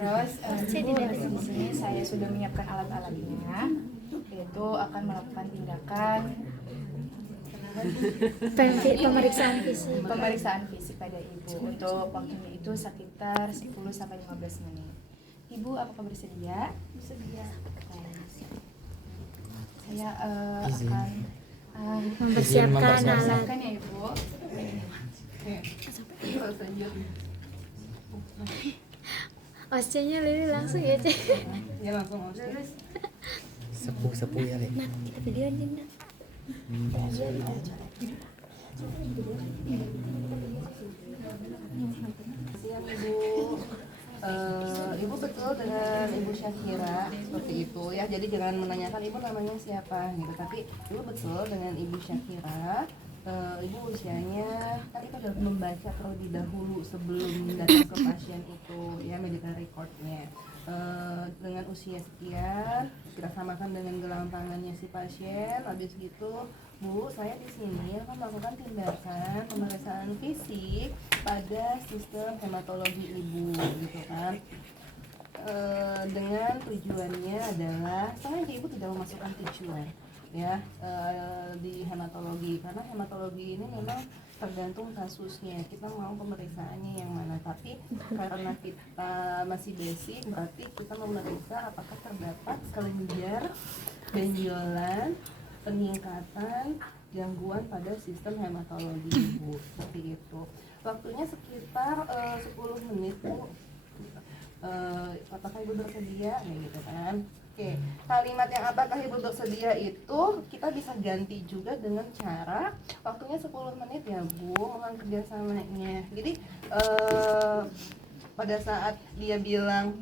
Terus Ibu di sini saya sudah menyiapkan alat-alatnya, yaitu akan melakukan tindakan pemeriksaan fisik pada Ibu. Untuk waktunya itu sekitar 10-15 menit. Ibu apakah bersedia? Bersedia. Saya akan mempersiapkan alat. ya Ibu. Osce-nya Lili langsung ya, Cek. Ya langsung terus. Sepuh ya, Le. Nah, kita videoan aja, Nak. Siang Ibu. Ibu betul dengan Ibu Syakira seperti itu ya. Jadi jangan menanyakan Ibu namanya siapa gitu, tapi Ibu betul dengan Ibu Syakira. Ibu usianya kan kita sudah membaca terlebih dahulu sebelum datang ke pasien itu ya, medical recordnya. Dengan usia sekian kita samakan dengan gelang tangannya si pasien. Habis gitu Bu, saya di sini akan melakukan tindakan pemeriksaan fisik pada sistem hematologi Ibu gitu kan. Dengan tujuannya adalah sengaja Ibu tidak memasukkan tujuan ya di hematologi, karena hematologi ini memang tergantung kasusnya, kita mau pemeriksaannya yang mana. Tapi karena kita masih basic, berarti kita memeriksa apakah terdapat kelenjar, benjolan, peningkatan, gangguan pada sistem hematologi Ibu, seperti itu. Waktunya sekitar 10 menit Bu. Apakah Ibu bersedia? Gitu kan. Oke, kalimat yang apakah Ibu bersedia itu kita bisa ganti juga dengan cara waktunya 10 menit ya Bu, mohon kerjasamanya. Jadi pada saat dia bilang,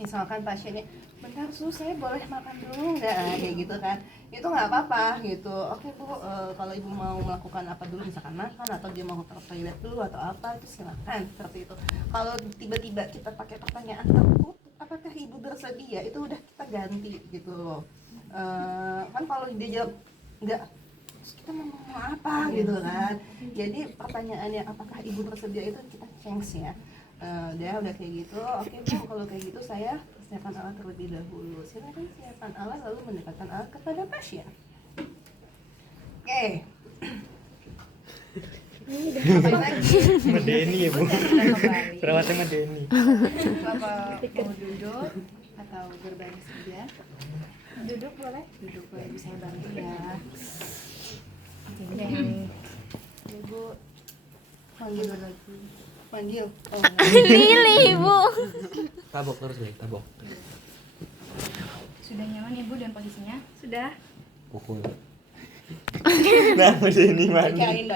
misalkan pasiennya, bentar Su, saya boleh makan dulu nggak? Kayak gitu kan, itu nggak apa-apa gitu. Oke Bu, kalau Ibu mau melakukan apa dulu, misalkan makan atau dia mau ke toilet dulu atau apa, itu silakan seperti itu. Kalau tiba-tiba kita pakai pertanyaan tertutup, apakah Ibu bersedia, itu udah kita ganti gitu loh. Kan kalau dia jawab enggak, kita mau apa gitu kan. Jadi pertanyaannya apakah Ibu bersedia itu kita change ya. Dia udah kayak gitu, oke Bu, kalau kayak gitu saya siapkan alat terlebih dahulu. Silakan siapkan alat lalu mendekatkan alat kepada pasien. Oke. Medeni ya, Bu. Perawatnya Medeni. Bapak mau duduk atau berbaring saja? Duduk boleh? Duduk boleh, bisa saya bantu ya. Oke. Ibu panggil lagi. Panggil. Oh, Lili, Bu. Tabok terus, Le. Tabok. sudah nyaman Ibu dan posisinya? Sudah. Pukul. Nah, Medeni mandi. bacain.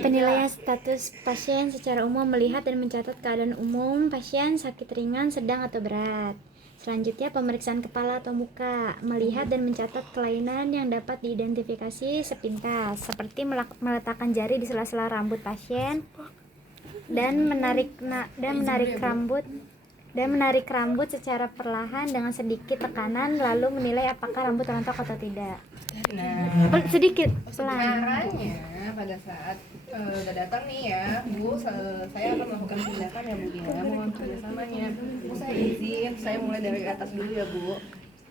Penilaian status pasien secara umum, melihat dan mencatat keadaan umum pasien sakit ringan, sedang atau berat. Selanjutnya pemeriksaan kepala atau muka, melihat dan mencatat kelainan yang dapat diidentifikasi sepintas, seperti meletakkan jari di sela-sela rambut pasien dan menarik rambut secara perlahan dengan sedikit tekanan, lalu menilai apakah rambut rontok atau tidak. Nah, Sedikit pelan. caranya pada saat udah datang nih ya Bu, saya akan melakukan tindakan ya Bu ya, mohon kerjasamanya Bu. Saya izin, saya mulai dari atas dulu ya Bu.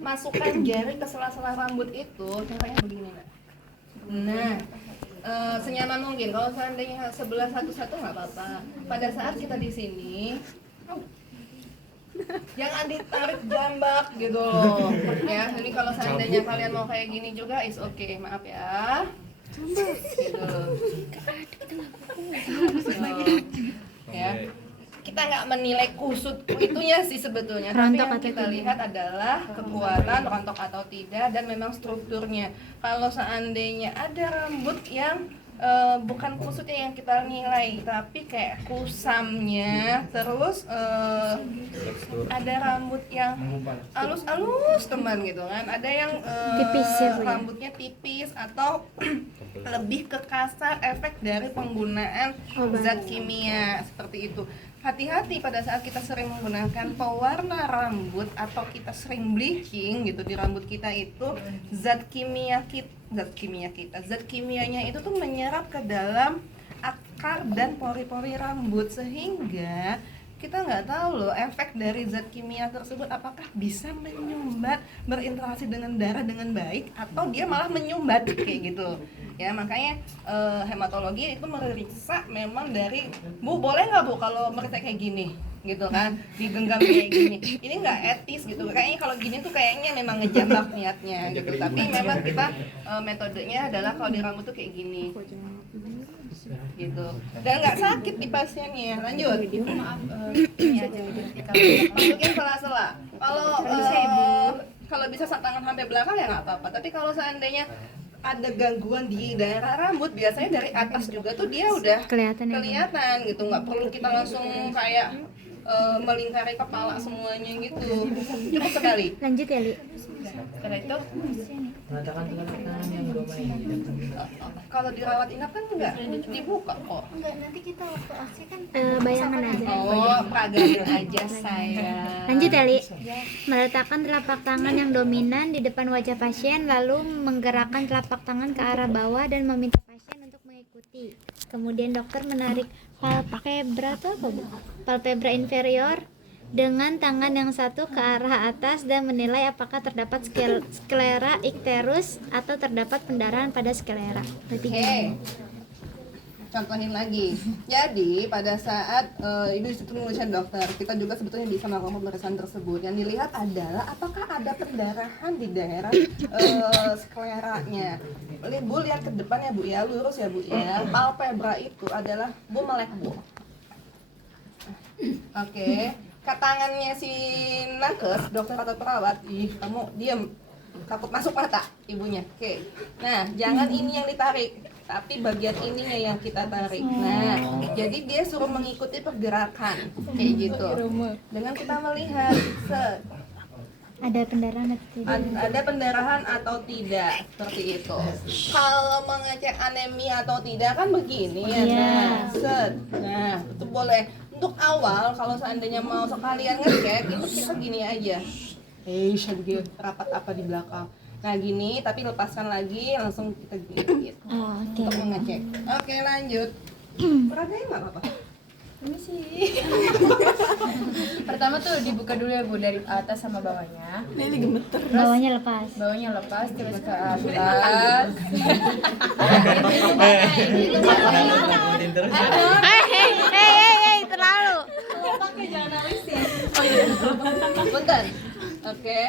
Masukkan jari ke sela-sela rambut itu, caranya begini Nak. Nah, senyaman mungkin. Kalau seandainya sebelah satu-satu nggak apa-apa. Pada saat kita di sini, jangan ditarik jambak gitu loh ya. Jadi kalau seandainya kalian mau kayak gini juga is okay, maaf ya. Gitu. Ya. Kita nggak menilai kusut itunya sih sebetulnya, tapi Rontok yang atau kita tidak. lihat adalah kekuatan rontok atau tidak dan memang strukturnya. Kalau seandainya ada rambut yang bukan kusutnya yang kita nilai, tapi kayak kusamnya, terus ada rambut yang alus-alus teman gitu kan, ada yang Tipis ya, Bu, ya? rambutnya tipis atau lebih ke kasar, efek dari penggunaan zat kimia seperti itu. Hati-hati pada saat kita sering menggunakan pewarna rambut atau kita sering bleaching gitu di rambut kita, itu zat kimianya itu tuh menyerap ke dalam akar dan pori-pori rambut, sehingga kita nggak tahu loh efek dari zat kimia tersebut apakah bisa menyumbat, berinteraksi dengan darah dengan baik atau dia malah menyumbat kayak gitu. Ya makanya hematologi itu meriksa memang dari Bu, boleh nggak Bu kalau meriksa kayak gini gitu kan, digenggam kayak gini, ini nggak etis gitu kayaknya. Kalau gini tuh kayaknya memang ngejambak niatnya gitu, tapi memang kita metodenya adalah kalau di rambut tuh kayak gini gitu, dan nggak sakit di pasiennya. Lanjut. Maaf, ini aja Masukin sela-sela. Kalau bisa tangan sampai belakang ya nggak apa-apa, tapi kalau seandainya ada gangguan di daerah rambut, biasanya dari atas juga tuh dia udah Kelihatan ya, Bu? kelihatan gitu, nggak perlu kita langsung kayak melingkari kepala semuanya gitu. Cukup sekali. Lanjut ya, Li. setelah itu Mengatakan telapak tangan yang domain. Kalau dirawat inap kan nggak dibuka kok. Enggak, nanti kita waktu AC kan Bayangan aja. Oh, peragain aja saya. Lanjut ya, Li. Meletakkan telapak tangan yang dominan di depan wajah pasien, lalu menggerakkan telapak tangan ke arah bawah dan meminta pasien untuk mengikuti. Kemudian dokter menarik palpebra atau apa, Bu? Palpebra inferior dengan tangan yang satu ke arah atas dan menilai apakah terdapat sklera icterus atau terdapat pendarahan pada sklera. Berarti Oke. gimana? Contohin lagi. Jadi pada saat ibu itu menuliskan dokter, kita juga sebetulnya bisa melakukan pemeriksaan tersebut. Yang dilihat adalah apakah ada pendarahan di daerah skleranya. Bu lihat ke depan ya Bu ya, lurus ya Bu ya. Palpebra itu adalah Bu melek Bu. Oke. Ke tangannya si nakes, dokter atau perawat, ih kamu diem, takut masuk mata ibunya. Oke. Nah, jangan ini yang ditarik, tapi bagian ininya yang kita tarik. Nah, jadi dia suruh mengikuti pergerakan kayak gitu. Dengan kita melihat Ada pendarahan atau tidak? ada pendarahan atau tidak, seperti itu. Kalau mengecek anemia atau tidak kan begini ya. Nah, nah itu boleh. Untuk awal kalau seandainya mau sekalian ngecek itu kita gini aja. Begini rapat apa di belakang. Nah gini, tapi lepaskan lagi langsung kita gini gitu. Oh, oke. Untuk mengecek. Oke, lanjut. Peragain nggak apa-apa? ini sih pertama tuh dibuka dulu ya Bu, dari atas sama bawahnya. Bawahnya lepas. Bawahnya lepas terus ke atas. Takutin terus. Terlalu. Punten. Oke.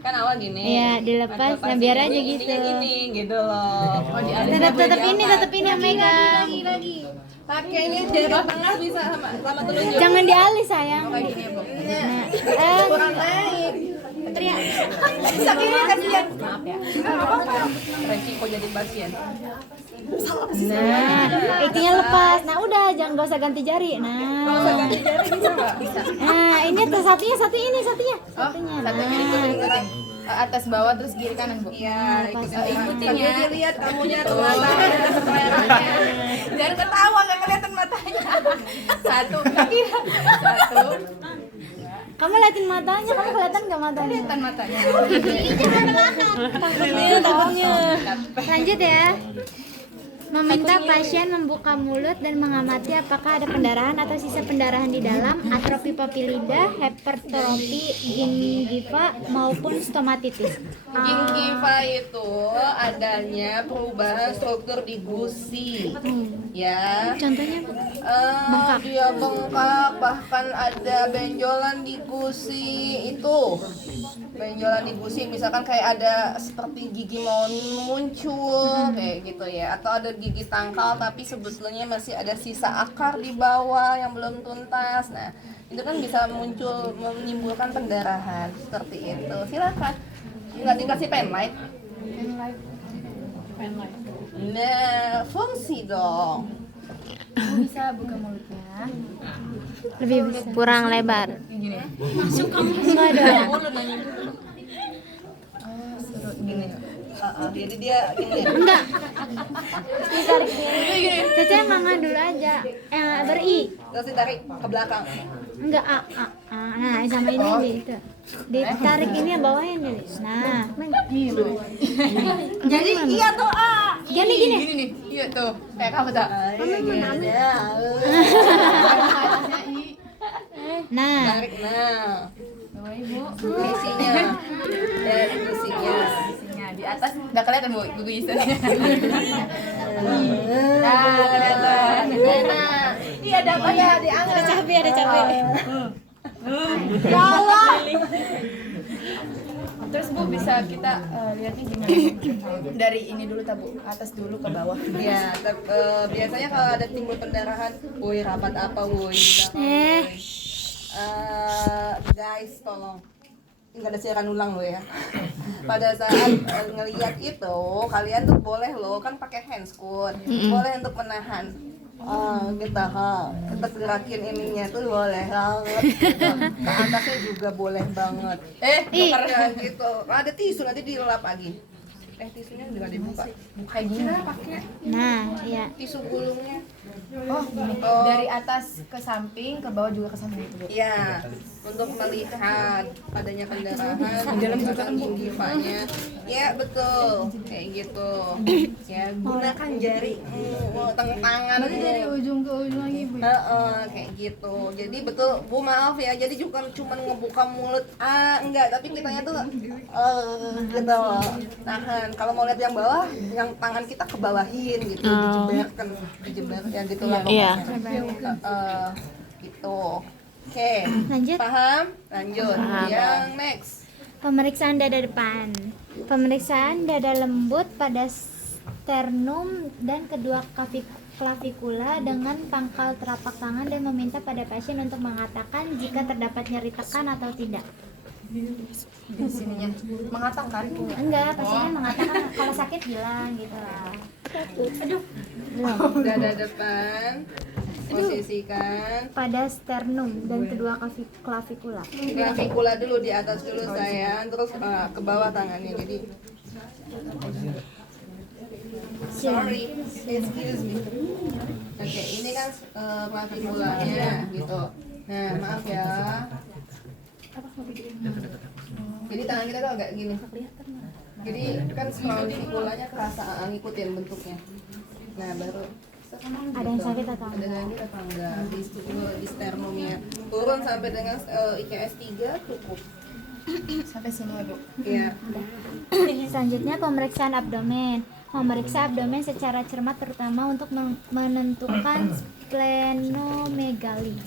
Kan awal gini. Iya, dilepas. Nah, biar aja gitu. Gini gitu loh. Oh, Tetap ini yang megang. Pakainya jarak tengah bisa sama telunjuk. Jangan dialis sayang. Kayak gini ya, Bu. Nah, Kurang naik. teriak. Sakitnya kasihan. Maaf ya. Resiko jadi pasien. Nah, ikinya lepas. Nah, udah jangan gak usah ganti jari. Kalau usah Nah. ganti jari bisa nggak? Bisa. Nah, ini tuh satunya. Satunya. Satunya ikutin atas bawah terus kiri kanan Bu. Iya, ikutin sambil ya. dilihat kamunya tuh matanya, seleranya. Jangan ketawa nggak kelihatan matanya. Satu. Kamu liatin matanya, kamu kelihatan gak matanya? Kelihatan matanya. Lanjut ya. Meminta pasien membuka mulut dan mengamati apakah ada pendarahan atau sisa pendarahan di dalam, atrofi papilida, hipertrofi gingiva maupun stomatitis. Gingiva itu adanya perubahan struktur di gusi, ya. Contohnya apa? Dia bengkak, bahkan ada benjolan di gusi itu. Benjolan di gusi, misalkan kayak ada seperti gigi mau muncul, kayak gitu ya. Atau ada gigi tangkal tapi sebetulnya masih ada sisa akar di bawah yang belum tuntas. Nah, itu kan bisa muncul menimbulkan pendarahan seperti itu. Silakan. Nggak dikasih penlight. Nah, fungsi dong. Bisa buka mulutnya. Lebih besar. kurang lebar. Gini. Enggak ada. Suruh gini. Jadi dia gini. Enggak. Ditarik sini. Caca manga dulu aja. Beri. Terus ditarik ke belakang. Enggak nah sama ini gitu. Ditarik ini yang bawahnya nih. Nah, Jadi iya tuh A. gini. Gini nih. Iya tuh. Kayak kamu tak. Nah, Tarik, nah. Bawa ibu. Isinya. Dari isinya. Isinya di atas nggak kelihatan bu, ibu isinya. Nah, kelihatan. Enak. Iya ada apa ya? Diangkat. ada cabai. Ya Allah. Terus bu bisa kita lihatnya gimana? Dari ini dulu tabu, atas dulu ke bawah. Ya, biasanya kalau ada timbul pendarahan, woi rapat apa woi? Guys, tolong nggak ada siaran ulang lo ya. Pada saat ngelihat itu, kalian tuh boleh lo kan pakai handscoot, boleh untuk menahan. Gitu ha, untuk gerakin ininya tuh boleh banget. Gitu. Ke atasnya juga boleh banget. Karena gitu, ada tisu nanti dilap lagi. Tisunya juga dibuka. Kayak gini pakai. Nah, iya. Tisu gulungnya. Oh, gini. Dari atas ke samping, ke bawah juga ke samping itu bu. Ya, untuk melihat adanya pendarahan di dalam juga gimfanya. Ya betul, kayak gitu. Ya gunakan jari, tangan. Berarti dari ujung ke ujung lagi bu. Kayak gitu. Jadi betul, Bu maaf ya. Jadi bukan cuma ngebuka mulut, enggak. Tapi kitanya tuh, gitu. Tahan. Kalau mau lihat yang bawah, yang tangan kita kebawahin gitu, dijebarkan, ya gitulah pokoknya. Gitu. Oke. Lanjut. Paham? Lanjut. Yang next. Pemeriksaan dada depan. Pemeriksaan dada lembut pada sternum dan kedua klavikula dengan pangkal telapak tangan dan meminta pada pasien untuk mengatakan jika terdapat nyeri tekan atau tidak. Di sininya mengatakan. Enggak, pasiennya mengatakan kalau sakit bilang gitu lah. Belum. Dada depan. Posisikan Pada sternum dan kedua klavikula. klavikula dulu di atas dulu sayang, terus ke bawah tangannya. Jadi sorry, excuse me. Oke, ini kan klavikulanya gitu. Nah, maaf ya. Jadi tangan kita tuh agak gini. Jadi kan klavikulanya kerasa, ngikutin bentuknya. Nah, baru Ada yang sakit atau ada enggak? lagi apa enggak di sternumnya turun sampai dengan IKS 3 cukup. Sampai sini ya bu. Iya. Selanjutnya pemeriksaan abdomen. Memeriksa abdomen secara cermat terutama untuk menentukan splenomegali.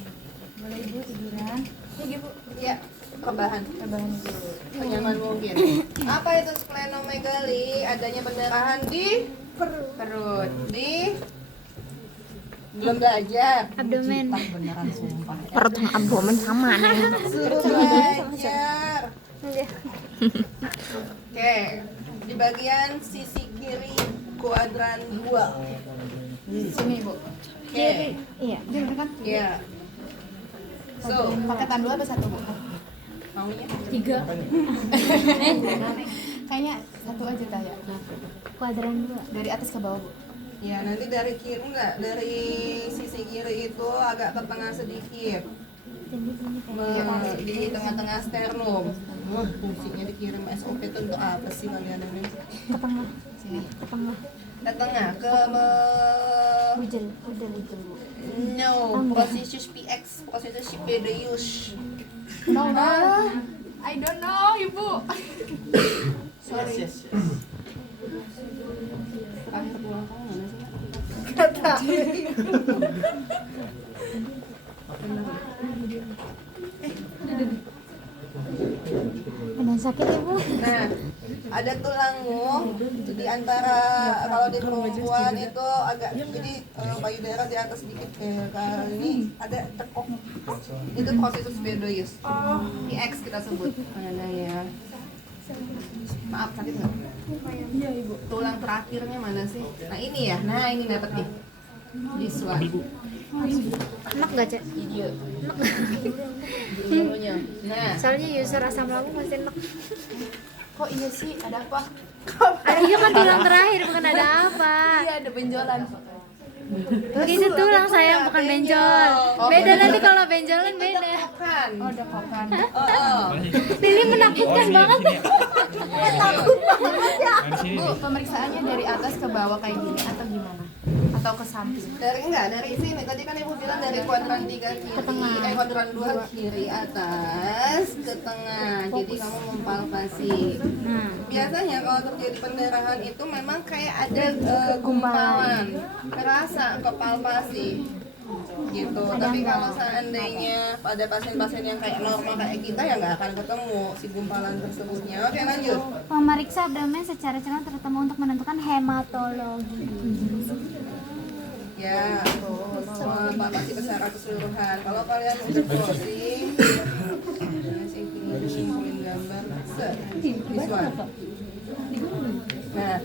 Boleh ibu tiduran. Ya ibu. Ya, rebahan dulu. senyaman mungkin. Apa itu splenomegali? Adanya pendarahan di perut. Di belum belajar. Abdomen. Beneran sumpah. Perut sama abdomen sama nih. Suruh belajar. Oke, di bagian sisi kiri kuadran 2. Sini ibu. Oke. Iya. Dia bener kan? Iya. So, Pakai tandu apa satu bu? maunya 3. Kayaknya satu aja dah ya. Kuadran 2. Dari atas ke bawah bu. ya nanti dari kiri enggak, dari sisi kiri itu agak ke tengah sedikit. Di tengah-tengah sternum. Fungsinya dikirim SOP itu untuk apa sih kalian ini? Ke tengah. Sini. Ke tengah. Ke tengah, ke Bujel. no, positus PX, positus Pedius. No. I don't know ibu. Sorry. Akhir pulang kamu mana sih? Ada yang sakit ibu? Nah, ada tulangmu di antara, kalau di perempuan itu agak jadi payudara di atas sedikit, kali ini ada tekuk. Itu positus Pedius. PX kita sebut. Mana ya? Maaf, sakit nggak? Iya ibu. Tulang terakhirnya mana sih? Nah ini ya, nah ini dapat nih. This one. Enak gak cek? Idiot. Dulunya. Nah, Soalnya user asam lambung masih enak. Kok iya sih? Ada apa? Iya kan tulang terakhir bukan ada apa. Iya ada benjolan. Itu tulang sayang bukan benjol. Beda nanti kalau benjolan beda. kan. Oh ada kokan. Lili menakutkan banget. Bu pemeriksaannya dari atas ke bawah kayak gini atau gimana? atau ke samping? Dari sini tadi kan ibu bilang dari kuadran 3 kiri, kuadran 2 kiri atas ke tengah. Jadi kamu mempalpasi. Nah, Biasanya kalau terjadi pendarahan itu memang kayak ada gumpalan, kerasa ke palpasi gitu. Tapi kalau seandainya pada pasien-pasien yang kayak normal kayak kita ya nggak akan ketemu si gumpalan tersebutnya. Oke, lanjut. pemeriksa abdomen secara cermat terutama untuk menentukan hematologi. Ya, terus palpasi secara keseluruhan. Kalau kalian udah closing, bikin gambar, visual. Nah,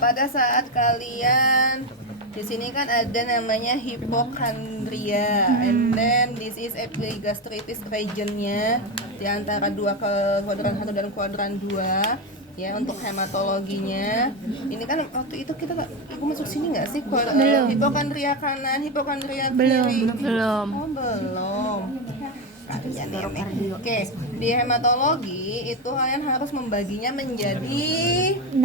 pada saat kalian di sini kan ada namanya hipokondria, and then this is epigastritis regionnya di antara dua ke kuadran 1 dan kuadran 2 ya untuk hematologinya. Ini kan waktu itu kita ibu masuk sini nggak sih hipokondria kanan, hipokondria kiri? Belum. Oh, belum. Kalian ini. Oke, di hematologi itu kalian harus membaginya menjadi 9.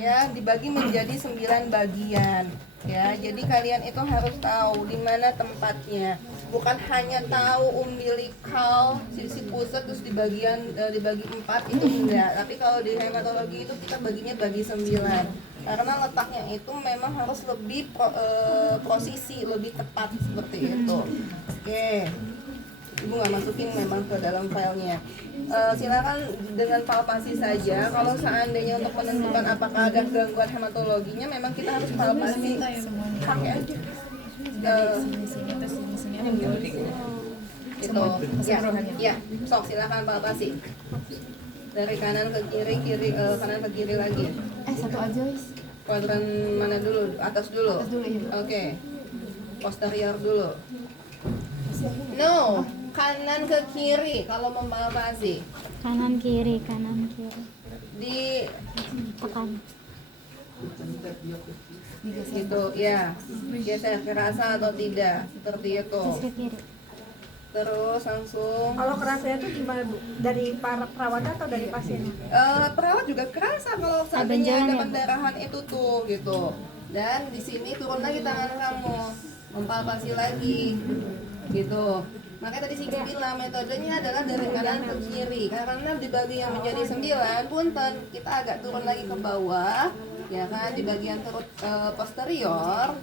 Ya, dibagi menjadi 9 bagian. Ya, jadi kalian itu harus tahu di mana tempatnya. Bukan hanya tahu umbilikal, sisi pusat terus dibagi 4 itu enggak. Tapi kalau di hematologi itu kita baginya bagi 9. Karena letaknya itu memang harus lebih posisi, lebih tepat seperti itu. Oke. Ibu nggak masukin memang ke dalam filenya. Silakan dengan palpasi saja. Kalau seandainya untuk menentukan apakah ada gangguan hematologinya, memang kita harus palpasi. Pakai aja. Itu. Ya. Sok silakan palpasi. Dari kanan ke kiri, kanan ke kiri lagi. Satu aja wis. Kuadran mana dulu? Atas dulu. Atas dulu, ya. Oke. Posterior dulu. No, kanan ke kiri kalau mempalpasi. Kanan kiri. Di Tekan. gitu ya. Geser kerasa atau tidak? Seperti itu. Terus ke kiri. Terus langsung Kalau kerasanya itu gimana Bu? Dari para perawat atau dari pasiennya? perawat juga kerasa kalau seandainya benjolan ada ya? pendarahan itu tuh gitu. Dan di sini turun lagi tangan kamu, mempalpasi lagi, gitu. Makanya tadi Sigi bilang metodenya adalah dari kanan ke kiri. Karena di bagian menjadi 9, punten kita agak turun lagi ke bawah, ya kan di bagian posterior.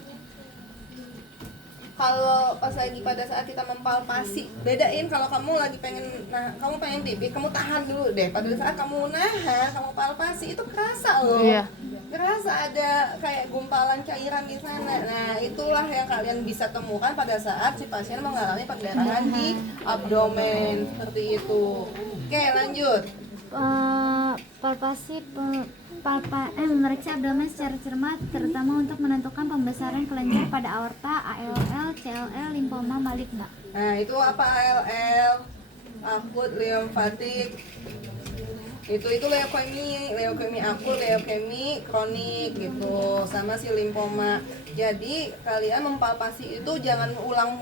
Kalau pas lagi pada saat kita mempalpasi, bedain kalau kamu lagi kamu pengen pipis, kamu tahan dulu deh. Pada saat kamu nahan, kamu palpasi itu kerasa loh. Iya. Kerasa ada kayak gumpalan cairan di sana. Nah, itulah yang kalian bisa temukan pada saat si pasien mengalami pendarahan di abdomen seperti itu. Oke, lanjut. Palpasi memeriksa abdomen secara cermat terutama untuk menentukan pembesaran kelenjar pada aorta, ALL, CLL, limfoma maligna. Nah, itu apa ALL? Akut limfatik. Itu leukemi akut, leukemi kronik gitu, sama si limfoma. Jadi kalian mempalpasi itu jangan ulang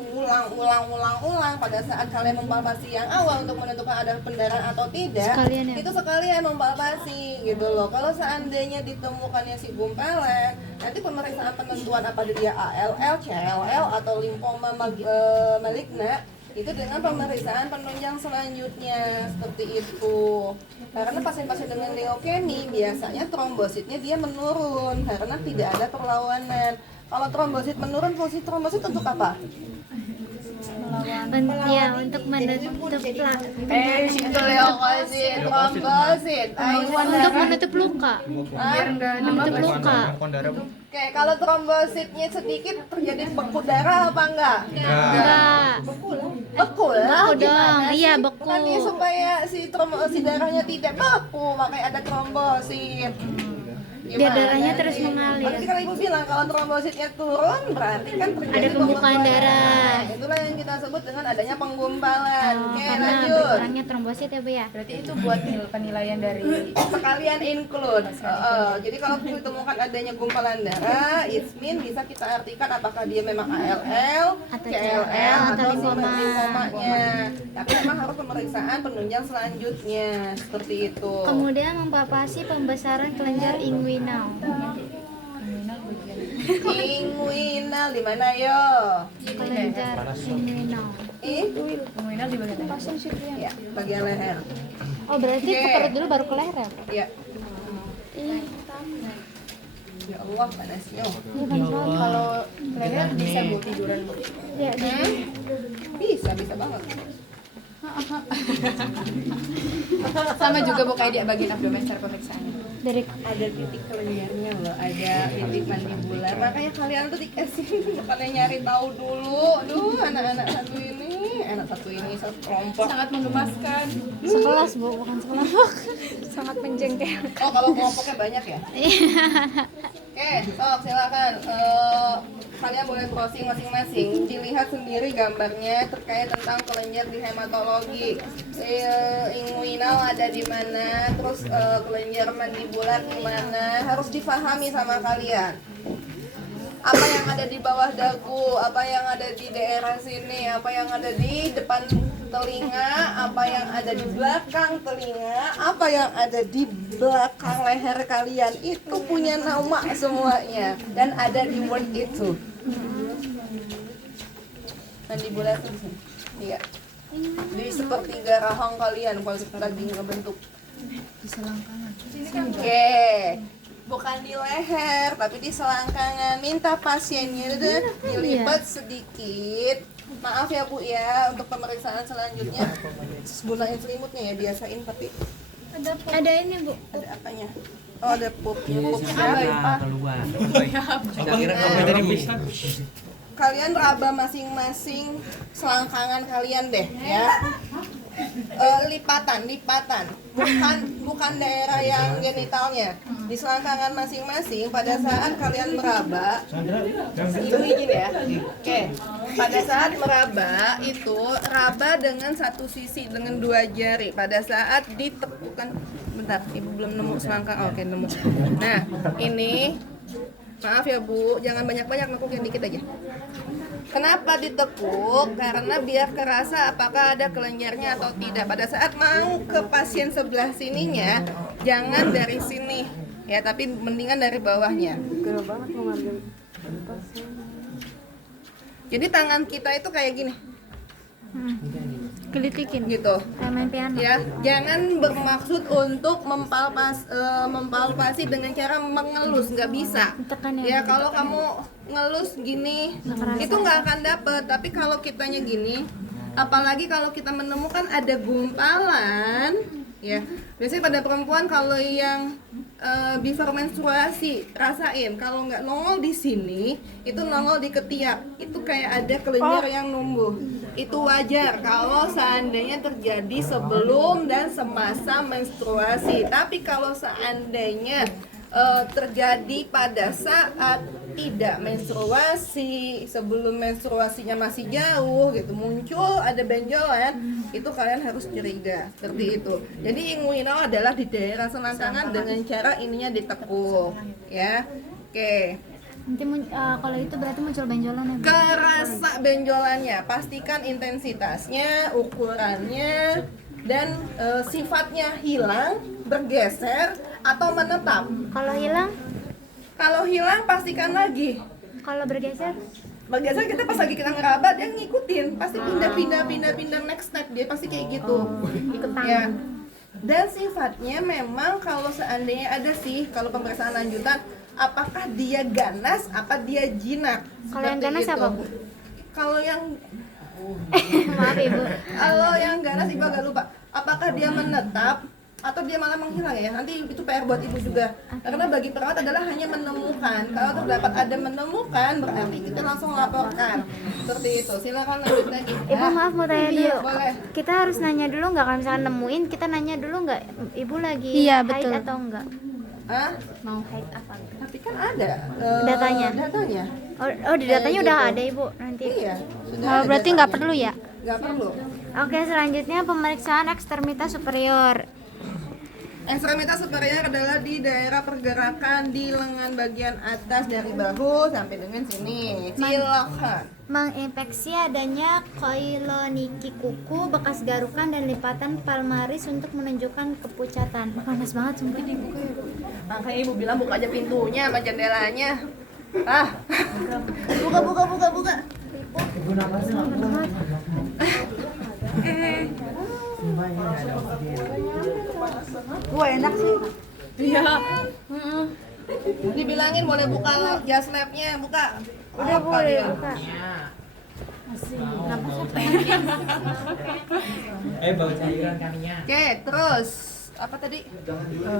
pada saat kalian mempalpasi yang awal untuk menentukan ada pendarahan atau tidak. Sekalian ya? Itu sekalian mempalpasi gitu loh. Kalau seandainya ditemukannya si gumpalan, nanti pemeriksaan penentuan apa dia ALL, CLL atau limfoma maligna itu dengan pemeriksaan penunjang selanjutnya seperti itu. Karena pasien-pasien dengan leukemi biasanya trombositnya dia menurun karena tidak ada perlawanan. Kalau trombosit menurun, fungsi trombosit untuk apa? Untuk menutup Situ leukosit, trombosit. untuk menutup luka. Menutup luka. Oke, kalau trombositnya sedikit terjadi beku darah apa enggak? Enggak. Beku Beku lah. dong. Iya, Sih? beku. Bukan dia supaya si darahnya tidak beku, makanya ada trombosit. biar darahnya terus mengalir. Tadi kan ibu bilang kalau trombositnya turun berarti kan terjadi Ada pembukaan penggumpalan. darah. Itulah yang kita sebut dengan adanya penggumpalan. Oke, Karena lanjut. berkurangnya trombosit ya Bu ya. Berarti itu buat penilaian dari Sekalian include. Jadi kalau ditemukan adanya gumpalan darah, it mean bisa kita artikan apakah dia memang ALL, Atau CLL, atau atau lymphoma. lymphomanya. Tapi memang harus pemeriksaan penunjang selanjutnya seperti itu. Kemudian mempalpasi pembesaran kelenjar inguinal. Inguinal di mana yo? Kelenjar inguinal. Inguinal di bagian mana? Ya, bagian leher. Oh berarti ke Oke. perut dulu baru ke leher ya? Ya. Ya Allah, panasnya. Kalau leher bisa Bu tiduran Bu. Ya, Bisa banget. Sama juga Bu kayak di bagian abdomen cara pemeriksaannya. dari Ada titik kelenjarnya loh, ada titik mandibular. Makanya kalian tuh dikasih bukannya nyari tahu dulu. Duh, anak-anak satu ini satu kelompok. Sangat menggemaskan. sekelas Bu, bukan sekelompok. Sangat menjengkelkan. Oh, kalau kelompoknya banyak ya? Oke, sok silakan. Kalian boleh browsing masing-masing. Dilihat sendiri gambarnya terkait tentang kelenjar di hematologi. Inguinal ada di mana, terus kelenjar mandibular di mana, harus difahami sama kalian. Apa yang ada di bawah dagu, apa yang ada di daerah sini, apa yang ada di depan telinga, apa yang ada di belakang telinga, apa yang ada di belakang leher kalian, itu punya nama semuanya dan ada di word itu. Mandibular itu di sini. Iya. Di sepertiga rahang kalian kalau kita lagi ngebentuk. Oke. Bukan di leher, tapi di selangkangan. Minta pasiennya itu dilipat sedikit. Maaf ya Bu ya, untuk pemeriksaan selanjutnya gunain selimutnya ya, biasain tapi Ada ini Bu. ada apanya? Oh, ada pupnya. Pupnya apa? Keluar. Saya kira kamu tadi bisa. Kalian raba masing-masing selangkangan kalian deh ya. Lipatan, bukan daerah yang genitalnya. Di selangkangan masing-masing pada saat kalian meraba, izin ya. Oke, pada saat meraba itu raba dengan satu sisi dengan dua jari. Pada saat ditepukan, bentar, ibu belum nemu selangkang. Oke, nemu. Nah, ini maaf ya Bu, jangan banyak-banyak, nekuk yang dikit aja. Kenapa ditekuk? Karena biar kerasa apakah ada kelenjarnya atau tidak. Pada saat mau ke pasien sebelah sininya, jangan dari sini ya, tapi mendingan dari bawahnya. Jadi tangan kita itu kayak gini Kelitikin gitu. kayak main piano. Ya, jangan bermaksud untuk mempalpasi dengan cara mengelus, nggak bisa. Tekan Ya kalau kamu ngelus gini, itu nggak akan dapet. Tapi kalau kitanya gini, apalagi kalau kita menemukan ada gumpalan, ya biasanya pada perempuan kalau yang before menstruasi rasain kalau nggak nongol di sini, itu nongol di ketiak, itu kayak ada kelenjar yang numbuh. Itu wajar kalau seandainya terjadi sebelum dan semasa menstruasi. Tapi kalau seandainya terjadi pada saat tidak menstruasi, sebelum menstruasinya masih jauh gitu, muncul ada benjolan, itu kalian harus curiga seperti itu. Jadi inguinal adalah di daerah selangkangan dengan cara ininya ditekuk, ya. Oke. Nanti kalau itu berarti muncul benjolan ya Bu? Kerasa benjolannya, pastikan intensitasnya, ukurannya, dan sifatnya hilang, bergeser, atau menetap. Kalau hilang, Kalau hilang pastikan lagi. kalau bergeser, Bergeser kita pas lagi kita ngeraba dia ngikutin, pasti pindah next step dia pasti kayak gitu. Ya. Dan sifatnya memang kalau seandainya ada sih kalau pemeriksaan lanjutan, apakah dia ganas, apa dia jinak. Kalau yang Seperti ganas itu. apa, Bu? Kalau yang maaf Ibu. Kalau yang ganas ibu agak lupa. Apakah dia menetap atau dia malah menghilang ya? Nanti itu PR buat ibu juga. Karena bagi perawat adalah hanya menemukan. Kalau terdapat ada menemukan, berarti kita langsung laporkan. Seperti itu. Silakan lanjut lagi. Ibu maaf mau tanya dulu. Boleh. Kita harus nanya dulu nggak kalau misalkan nemuin, kita nanya dulu nggak Ibu lagi Iya, haid betul. atau enggak? Ah, Mau height apa? tapi kan ada Datanya. Datanya. Oh, di datanya Kayak udah gitu. ada Ibu nanti. Iya, sudah Oh, ada berarti nggak datanya. perlu ya? Nggak perlu. Oke, selanjutnya pemeriksaan ekstremitas superior. Ekstremitas superior adalah di daerah pergerakan di lengan bagian atas dari bahu sampai dengan sini. Silakan. Menginfeksi adanya koiloniki kuku, bekas garukan dan lipatan palmaris untuk menunjukkan kepucatan. Panas banget sumpah. Makanya ibu bilang buka aja pintunya sama jendelanya. Ah, buka. Ibu napasnya nggak kuat. Sumpah ini nggak ada oksigen. Wah enak sih. iya. Dibilangin boleh buka jas labnya, buka. Udah Apa boleh dia? buka. Bau cairan kaminya. Oke, terus apa tadi?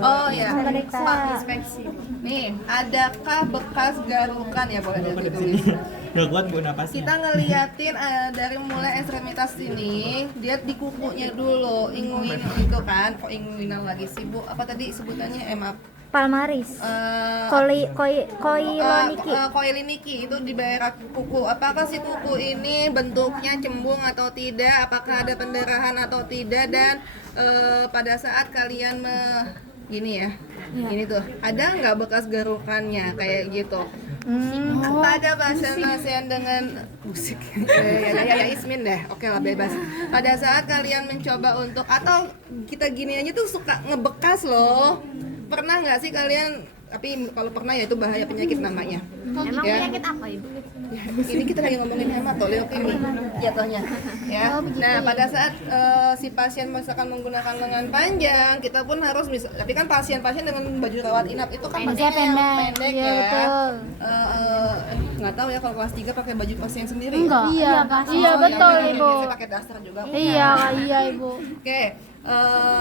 Oh ya, Memeriksa. Pak inspeksi. Nih, adakah bekas garukan ya boleh ditulis. Nggak kuat bu napasnya. Kita ngeliatin dari mulai ekstremitas sini, dia di kukunya dulu, inguin itu kan, kok inguinan lagi sih bu? Apa tadi sebutannya? Maaf. Palmaris. Eh, Koiloniki. Koiliniki itu di daerah kuku. Apakah si kuku ini bentuknya cembung atau tidak? Apakah ada pendarahan atau tidak? Dan pada saat kalian gini ya, ini tuh ada nggak bekas garukannya kayak gitu? Apa ada pasien-pasien dengan musik? ya Ismin deh, oke lah bebas. Pada saat kalian mencoba untuk atau kita gini aja tuh suka ngebekas loh. Pernah nggak sih kalian? Tapi kalau pernah ya itu bahaya penyakit namanya. Emang Ya. penyakit apa Ibu? Ya, ini kita lagi ngomongin hematologi jatuhnya ya. Nah pada saat si pasien misalkan menggunakan lengan panjang, kita pun harus tapi kan pasien-pasien dengan baju rawat inap itu kan Pendek, pakainya yang pendek. pendek Iya, ya. betul. Nggak tahu ya kalau kelas 3 pakai baju pasien sendiri. Enggak. Iya, Ya, betul ya, Ibu. biasanya pakai daster juga. Iya Ibu. Oke,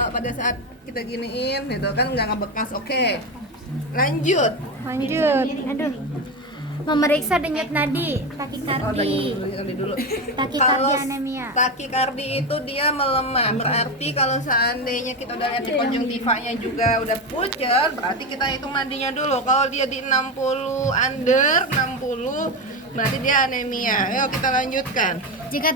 pada saat kita giniin gitu kan nggak ngebekas. Oke, lanjut. Lanjut. Aduh. Memeriksa denyut nadi, Oh, takikardi. tadi dulu. Takikardi anemia. Takikardi itu dia melemah. Berarti kalau seandainya kita udah lihat di konjungtivanya juga udah pucat, berarti kita hitung nadinya dulu. Kalau dia di 60 under 60, berarti dia anemia. Ayo kita lanjutkan. Jika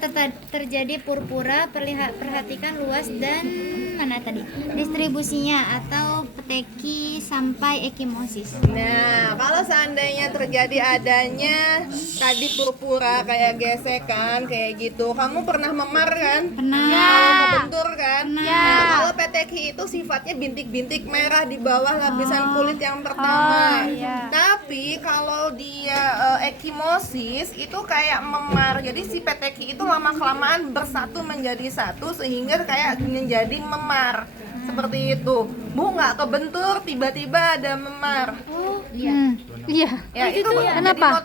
terjadi purpura, perhatikan luas dan mana tadi distribusinya atau peteki sampai ekimosis. Nah, kalau seandainya terjadi adanya tadi purpura kayak gesekan kayak gitu, kamu pernah memar kan? Pernah. Bentur kan? Pernah. Nah, kalau peteki itu sifatnya bintik-bintik merah di bawah lapisan kulit yang pertama. Tapi kalau dia ekimosis itu kayak memar. Jadi si peteki itu lama-kelamaan bersatu menjadi satu sehingga kayak menjadi memar. Seperti itu. Bu nggak kebentur tiba-tiba ada memar. Iya. Ya itu Kenapa?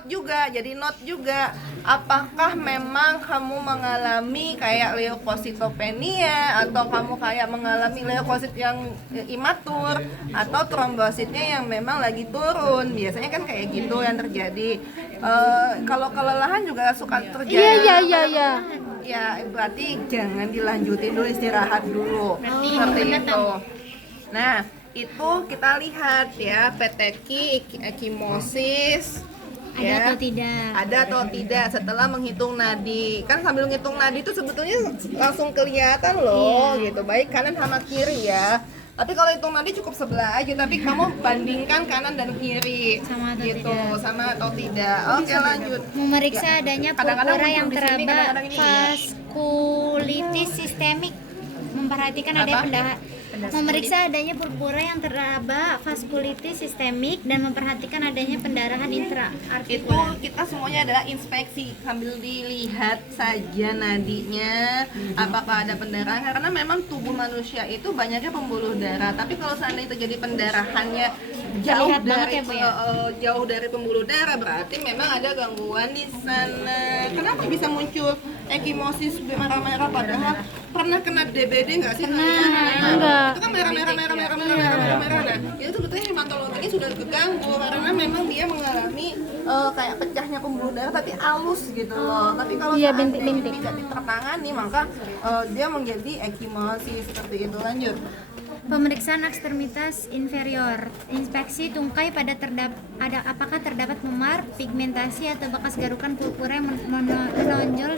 jadi not juga. Apakah memang kamu mengalami kayak leukositopenia atau kamu kayak mengalami leukosit yang imatur atau trombositnya yang memang lagi turun? Biasanya kan kayak gitu yang terjadi. Kalau kelelahan juga suka terjadi. Iya. Ya berarti jangan dilanjutin dulu, istirahat dulu. Seperti itu. Nah, itu kita lihat ya peteki, ekimosis, Ada ya. atau tidak? Ada atau tidak setelah menghitung nadi. Kan sambil menghitung nadi itu sebetulnya langsung kelihatan loh gitu. Baik kanan sama kiri ya. Tapi kalau hitung nadi cukup sebelah aja, tapi kamu bandingkan kanan dan kiri Sama atau gitu, tidak. sama atau tidak. Oke, lanjut. Memeriksa Ya. adanya Kadang-kadang purpura yang muncul di sini, teraba kadang-kadang ini enggak. vaskulitis sistemik. Memperhatikan adanya Apa? memeriksa adanya purpura yang teraba vaskulitis sistemik dan memperhatikan adanya pendarahan Itu intraartikular. kita semuanya adalah inspeksi, sambil dilihat saja nadinya apakah ada pendarahan, karena memang tubuh manusia itu banyaknya pembuluh darah. Tapi kalau seandainya terjadi pendarahannya jauh Terlihat banget dari ya, Bu, ya? jauh dari pembuluh darah, berarti memang ada gangguan di sana. Kenapa bisa muncul ekimosis merah-merah padahal pernah kena DBD nggak sih? Enggak. Itu kan merah-merah. Nah, itu sebetulnya hematologinya sudah keganggu karena memang dia mengalami kayak pecahnya pembuluh darah tapi halus gitu loh. Tapi kalau Iya, seandainya bintik-bintik. tidak ditertangani maka dia menjadi ekimosis seperti itu. Lanjut. Pemeriksaan ekstremitas inferior. Inspeksi tungkai apakah terdapat memar, pigmentasi atau bekas garukan purpura yang menonjol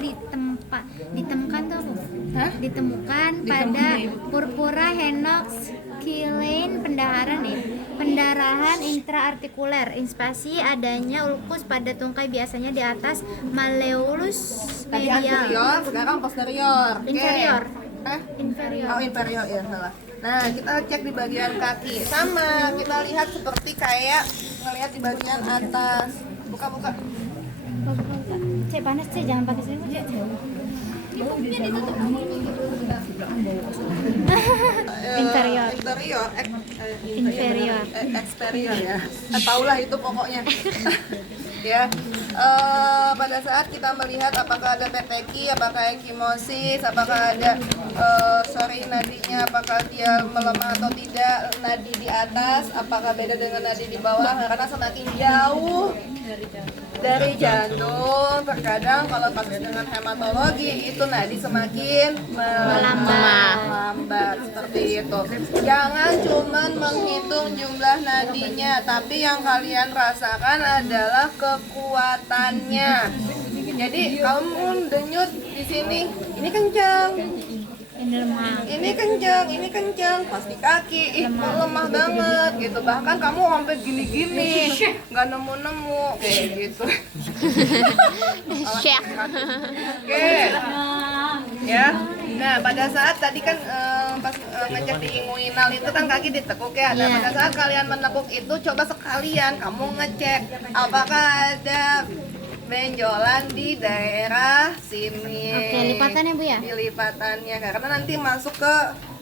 ditemukan pada purpura henox kilein pendarahan intraartikuler. Inspasi adanya ulkus pada tungkai biasanya di atas malleolus Tadi medial. anterior, sekarang posterior. Oke. Inferior. Inferior. Oh, inferior ya, salah. Nah, kita cek di bagian kaki. Sama, kita lihat seperti kayak ngelihat di bagian atas. Buka-buka. Cek panas cek, jangan pakai selimut cek. Inferior. Inferior. Exterior ya. Taulah itu pokoknya. Ya. Pada saat kita melihat apakah ada peteki, apakah ekimosis, apakah ada nadinya, apakah dia melemah atau tidak, nadi di atas, apakah beda dengan nadi di bawah, karena semakin jauh dari jantung, terkadang kalau kasus dengan hematologi itu nadi semakin melambat seperti itu. Jangan cuman menghitung jumlah nadinya, tapi yang kalian rasakan adalah kekuatannya. Jadi kamu denyut di sini, ini kencang, Ini lemah. ini kencang, pasti kaki, kok lemah banget gitu. Bahkan kamu sampai gini-gini, nggak nemu-nemu kayak gitu. Oke, ya. Nah, pada saat tadi kan pas ngecek di inguinal itu kan kaki ditekuk ya. Nah, pada saat kalian menekuk itu, coba sekalian kamu ngecek apakah ada benjolan di daerah sini. Oke, lipatannya Bu ya? Di lipatannya, karena nanti masuk ke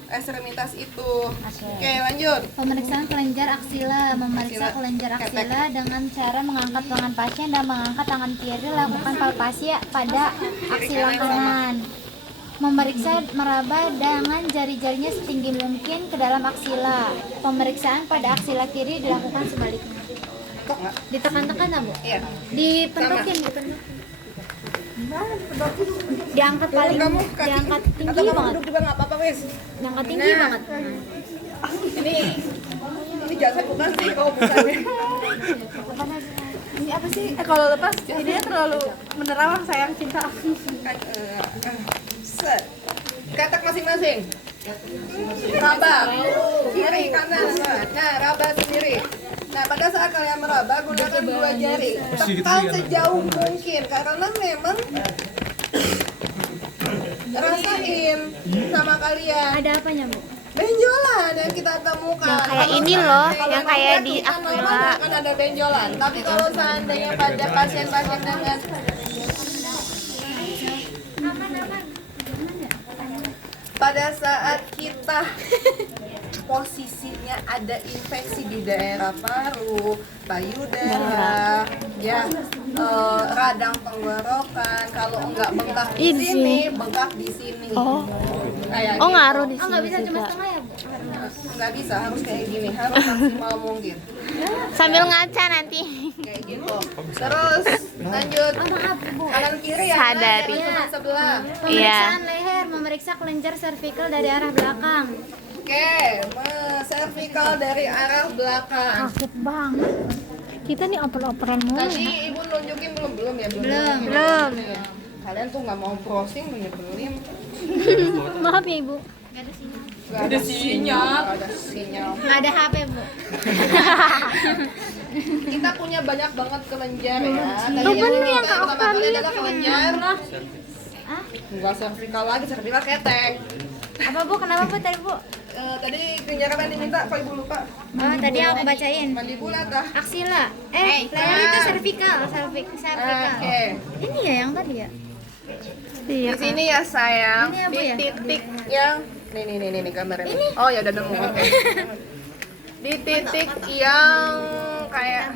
ekstremitas itu. Oke, lanjut. Pemeriksaan kelenjar aksila. Memeriksa kelenjar aksila dengan cara mengangkat tangan pasien dan mengangkat tangan kiri, lakukan palpasi pada aksila kanan. Memeriksa meraba dengan jari-jarinya setinggi mungkin ke dalam aksila. Pemeriksaan pada aksila kiri dilakukan sebaliknya. Kok nggak? Ditekan-tekan tak Bu? Iya. Dipentokin. Diangkat paling, Kamu kaki, diangkat tinggi atau kamu banget. duduk juga nggak apa-apa, wis. Diangkat tinggi Nah. banget. Ini jasa bukan sih, kau bukannya. Ini apa sih? Kalau lepas jadinya terlalu menerawang sayang cinta. Set. Katak masing-masing. Raba, kiri kanan. Nah, raba sendiri. Nah, pada saat kalian meraba, gunakan dua jari. Tekan sejauh mungkin, karena memang rasain sama kalian. Ada apanya Bu? Benjolan yang kita temukan. Yang kayak Kalau ini loh, kalau yang kayak kita di bukan Aquila. normal, akan ada benjolan. Tapi kalau seandainya pada pasien-pasien dengan pada saat kita posisinya ada infeksi di daerah paru, payudara, ya, radang tenggorokan, kalau enggak bengkak di sini, bengkak di sini. Kayak gitu. Ngaruh di Oh, nggak bisa cuma setengah ya Bu? Nggak bisa, harus kayak gini, harus maksimal mungkin. Sambil ngaca nanti. Kayak gitu. Terus lanjut. Maaf Bu. Kanan kiri ya. Sadari. Jangan sebelah. Pemeriksaan leher, memeriksa kelenjar cervical dari arah belakang. Oke, cervical dari arah belakang. Sakit banget. Kita nih oper-operan mulu. Tadi ibu nunjukin belum ya? Belum. Kalian tuh nggak mau browsing, nyebelin. Maaf ya Ibu. Gak ada sinyal. Gak ada sinyal. Nggak ada HP Bu. Kita punya banyak banget kelenjar ya. Tadi Oh, bener yang kita Kak pertama kali Okta adalah kelenjar. Hah? Enggak cervical lagi, cervical ketek. Apa Bu? Kenapa Bu tadi Bu? Tadi kelenjar apa yang diminta? Kok ibu lupa? Oh, tadi yang aku bacain. Mandibula tah. Aksila. Leher itu cervical. Oke. Ini ya yang tadi ya? Di sini ya sayang, Ini ya, Bu, di ya? titik yang nih gambar ini. Oh ya udah nemu. Oke. Di titik yang kayak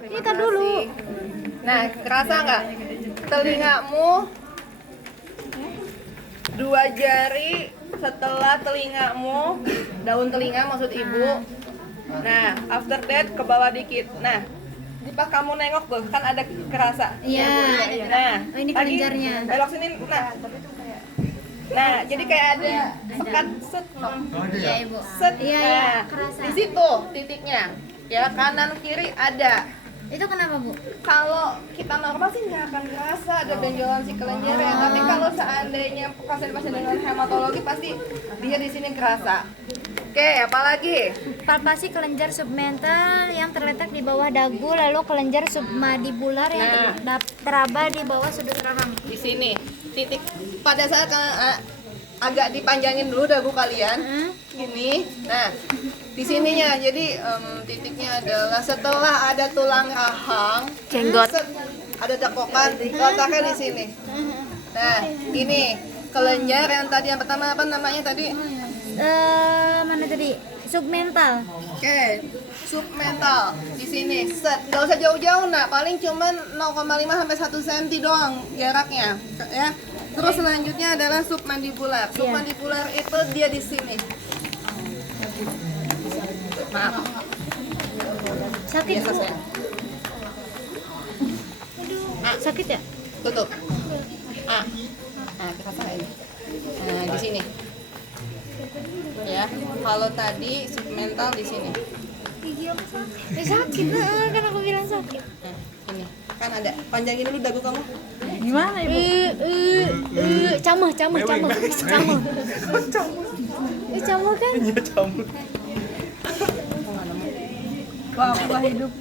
Kita dulu. Nah, kerasa nggak? Telingamu dua jari setelah telingamu, daun telinga maksud ibu. Nah, after that ke bawah dikit. Nah, pas kamu nengok tuh kan ada kerasa. Iya. Nah, Oh, ini lagi kelenjarnya. belok sini. Nah, Nah, jadi kayak ada sekat set, Iya ibu. set. Iya Nah, iya kerasa. di situ titiknya. Ya, kanan kiri ada. Itu kenapa bu? Kalau kita normal sih nggak akan kerasa ada benjolan si kelenjar ya, tapi kalau seandainya pasien-pasien dengan hematologi pasti dia di sini kerasa. Oke, apalagi? Palpasi kelenjar submental yang terletak di bawah dagu, lalu kelenjar submandibular yang teraba di bawah sudut rahang. Di sini titik pada saat agak dipanjangin dulu dagu kalian, gini. Nah, di sininya jadi titiknya adalah setelah ada tulang rahang, Jenggot. ada dekokan, letaknya di sini. Nah, ini kelenjar yang tadi yang pertama apa namanya tadi? Mana tadi? Submental. Oke, submental di sini. Set, nggak usah jauh-jauh, nak. Paling cuman 0,5 sampai 1 cm doang jaraknya, ya. Terus selanjutnya adalah submandibular. Submandibular itu dia di sini. Maaf. Sakit Biasa bu? saya. Sakit ya? Tutup. Kita pasang ini. Nah, di sini. Ya, kalau tadi submental di sini. Sakit kan aku bilang sakit. Nah, ini kan ada. Panjangin dulu dagu kamu. Gimana ibu? Camah kan? Wah hidup.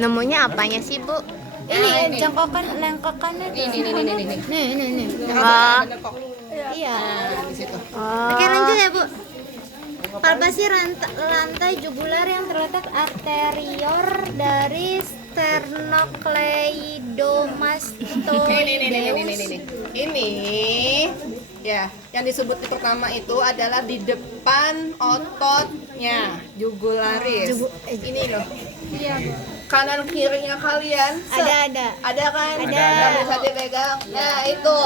Nemunya apanya sih bu? Ini jangkokan lengkakannya tuh. Nih. Ah. Ada kok. Iya. Nah, di situ. Oke lanjut ya bu. Palpasi lantai jugular yang terletak anterior dari sternocleidomastoideus. Ini ya, yang disebut di pertama itu adalah di depan ototnya jugularis. Ini loh. Iya bu. Kanan kirinya kalian Ada. ada kan? Ada. Nggak bisa dipegang. Nah itu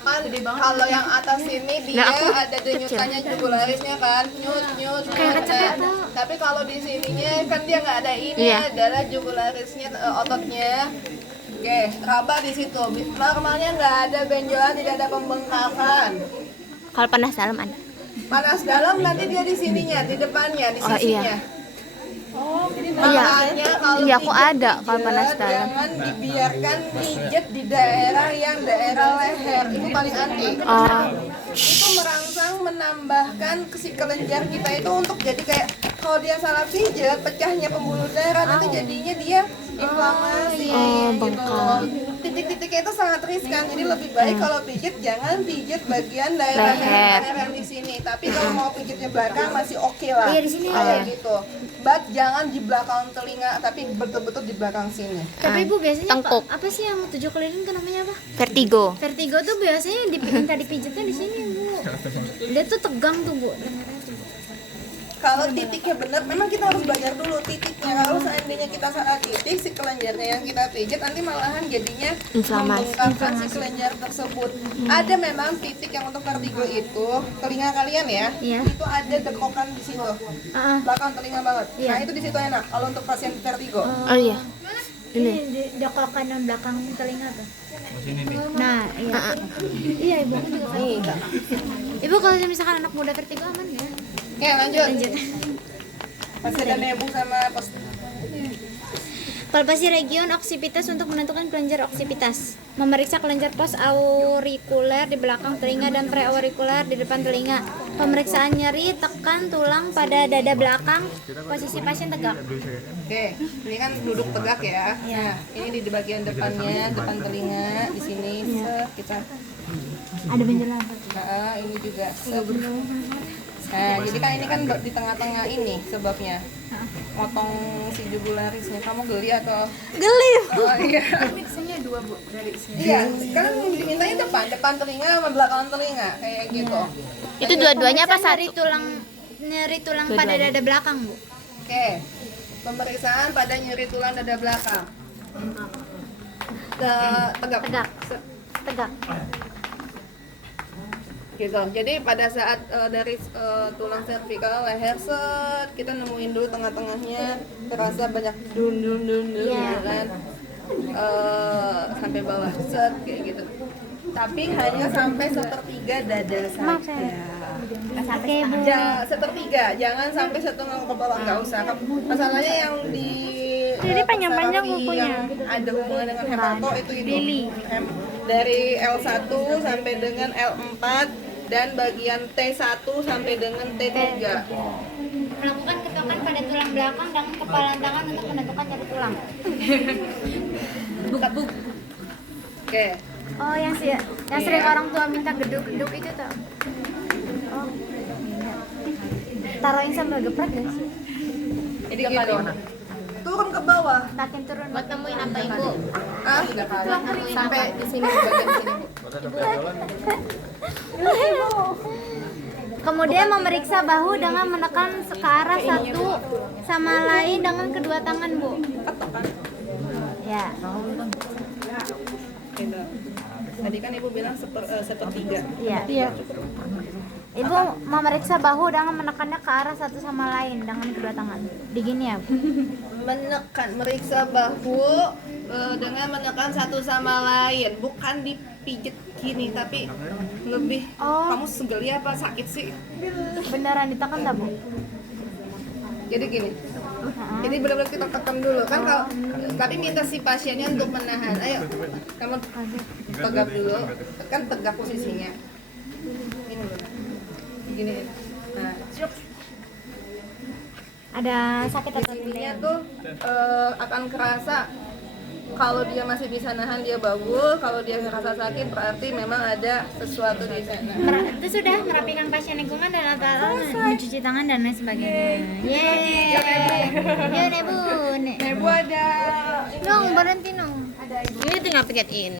kan kalau yang atas ini dia ada denyutannya jugularisnya kan, nyut. Nah, tapi kalau di sininya kan dia nggak ada ini, adalah jugularisnya ototnya. Oke, raba di situ. Normalnya nggak ada benjolan, tidak ada pembengkakan. Kalau panas dalam ada. Panas dalam nanti dia di sininya, di depannya, di sisinya. Makanya kalau Iya, aku pijat ada kalau panas dalam. jangan dibiarkan pijet di daerah yang daerah leher, itu paling anti. Itu merangsang menambahkan si kelenjar kita itu untuk jadi kayak kalau dia salah pijet, pecahnya pembuluh darah, nanti jadinya dia inflamasi gitu. Titik-titiknya itu sangat riskan, jadi lebih baik kalau pijet jangan pijet bagian daerah leher yang di sini. Tapi kalau mau pijetnya belakang masih oke lah. Iya, di sini kayak gitu. But jangan di belakang telinga, tapi betul-betul di belakang sini. Tapi bu biasanya Tengkuk. apa sih yang 7 keliling itu namanya apa? Vertigo. Vertigo tuh biasanya minta dipijitnya di sini bu. Dia tuh tegang tuh bu. Kalau titiknya benar, memang kita harus belajar dulu titiknya. Kalau seandainya kita salah titik, si kelenjarnya yang kita pijit nanti malahan jadinya membengkakkan si kelenjar tersebut. Ada memang titik yang untuk vertigo itu, telinga kalian ya, Iya. itu ada dekokan di situ, belakang telinga banget. Nah itu di situ enak. Kalau untuk pasien vertigo, Oh iya. Ini di dekokan yang belakang telinga tuh. Nah, iya. Iya ibu aku juga vertigo. Ibu kalau misalkan anak muda vertigo aman ya? oke lanjut. Masih ada nebu sama pos. Palpasi region oksipitas untuk menentukan kelenjar oksipitas. Memeriksa kelenjar pos aurikuler di belakang telinga dan preaurikuler di depan telinga. Pemeriksaan nyeri tekan tulang pada dada belakang. Posisi pasien tegak. Oke, ini kan duduk tegak ya. Nah, ini di bagian depannya, depan telinga, di sini kita. Ada benjolan apa? Nah, ini juga. Nah, jadi kan ini kan di tengah-tengah ini sebabnya. Potong si jugularisnya. Kamu geli atau? Geli. Oh iya. Miksnya 2 bu dari sini. Iya, kan dimintanya depan telinga sama belakang telinga kayak gitu. Itu dua-duanya apa Pemeriksaan satu? nyeri tulang pada dada belakang bu. Oke. Pemeriksaan pada nyeri tulang dada belakang. Tegak. Tegak. Gitu. Jadi pada saat dari tulang servikal leher set kita nemuin dulu tengah-tengahnya terasa banyak dun gitu kan. Sampai bawah set kayak gitu. Tapi hanya sampai sepertiga dada Maaf saja. saya. Oke Bu. Sepertiga, jangan sampai setengah kepala, nggak usah. Masalahnya yang di Jadi panjang-panjang terapi kukunya. yang ada hubungan dengan hemato itu Lili. dari L1 sampai dengan L4 dan bagian T1 sampai dengan T3. Melakukan ketokan pada tulang belakang dengan kepalan tangan untuk menentukan jatuh tulang. Buk. Oke. Oh, yang sering orang tua minta geduk-geduk itu tuh. Oh. Taruhin sambil geprek ya sih? Jadi gini. Turun ke bawah. Makin turun. Buat nemuin apa ibu? Ah, sampai di sini bagian sini. Kemudian memeriksa bahu dengan menekan ke arah satu sama lain dengan kedua tangan, Bu. Ya. Gitu. Tadi kan Ibu bilang sepertiga. Iya. Ibu memeriksa bahu dengan menekannya ke arah satu sama lain dengan kedua tangan. Digini ya, Bu. Meriksa bahu dengan menekan satu sama lain, bukan dipijet gini, tapi lebih. Oh. Kamu segeli apa sakit sih? Beneran ditekan tak, Bu? Jadi gini. Jadi benar-benar kita tekan dulu kan, kalau tapi minta si pasiennya untuk menahan. Ayo, kamu tegak dulu, kan tegak posisinya. Gini. Nah, Ada sakit atau intinya tidak? tuh akan kerasa. Kalau dia masih bisa nahan dia bagus, kalau dia ngerasa sakit berarti memang ada sesuatu di sana. Itu sudah merapikan pasien lingkungan dan alat-alat, mencuci tangan dan lain sebagainya. Yeay. Ya, Nebu. Ibu ada Nong, berhenti Nong. Ini tinggal pencet in.